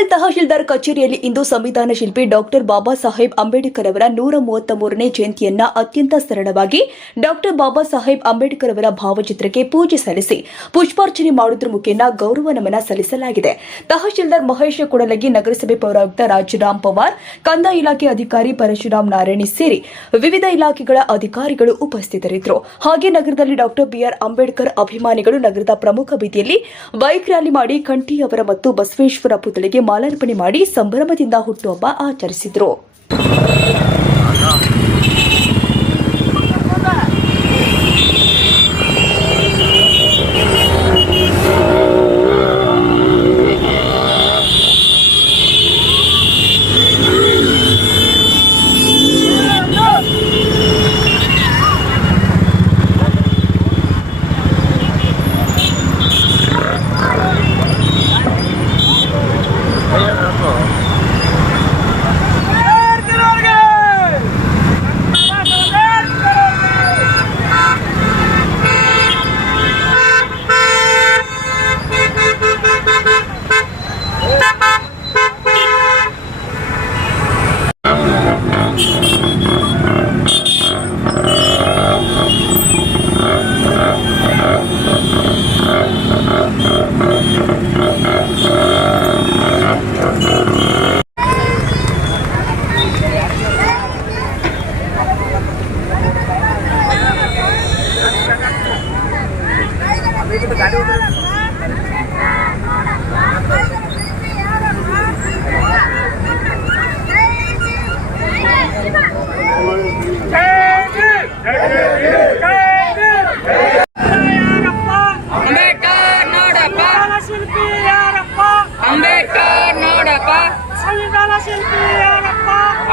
ಕುಣಿಗಲ್ ತಹಶೀಲ್ದಾರ್ ಕಚೇರಿಯಲ್ಲಿ ಇಂದು ಸಂವಿಧಾನ ಶಿಲ್ಪಿ ಡಾಕ್ಟರ್ ಬಾಬಾ ಸಾಹೇಬ್ ಅಂಬೇಡ್ಕರ್ ಅವರ 133ನೇ ಜಯಂತಿಯನ್ನ ಅತ್ಯಂತ ಸರಳವಾಗಿ ಡಾಕ್ಟರ್ ಬಾಬಾ ಸಾಹೇಬ್ ಅಂಬೇಡ್ಕರ್ ಅವರ ಭಾವಚಿತ್ರಕ್ಕೆ ಪೂಜೆ ಸಲ್ಲಿಸಿ ಪುಷ್ಪಾರ್ಚನೆ ಮಾಡುವುದರ ಮುಖೇನ ಗೌರವ ನಮನ ಸಲ್ಲಿಸಲಾಗಿದೆ. ತಹಶೀಲ್ದಾರ್ ಮಹೇಶ್ ಕುಡಲಗಿ, ನಗರಸಭೆ ಪೌರಾಯುಕ್ತ ರಾಜರಾಮ್ ಪವಾರ್, ಕಂದಾಯ ಇಲಾಖೆ ಅಧಿಕಾರಿ ಪರಶುರಾಮ್ ನಾರಾಯಣಿ ಸೇರಿ ವಿವಿಧ ಇಲಾಖೆಗಳ ಅಧಿಕಾರಿಗಳು ಉಪಸ್ಥಿತರಿದ್ದರು. ಹಾಗೆ ನಗರದಲ್ಲಿ ಡಾಕ್ಟರ್ ಬಿಆರ್ ಅಂಬೇಡ್ಕರ್ ಅಭಿಮಾನಿಗಳು ನಗರದ ಪ್ರಮುಖ ಬೀದಿಯಲ್ಲಿ ಬೈಕ್ ರ್ಯಾಲಿ ಮಾಡಿ ಕಂಠಿ ಅವರ ಮತ್ತು ಬಸವೇಶ್ವರ ಪುತ್ಥಳಿಗೆ ಮಾಲಾರ್ಪಣೆ ಮಾಡಿ ಸಂಭ್ರಮದಿಂದ ಹುಟ್ಟುಹಬ್ಬ ಆಚರಿಸಿದರು.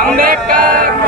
ಅಂಬೇಡ್ಕರ್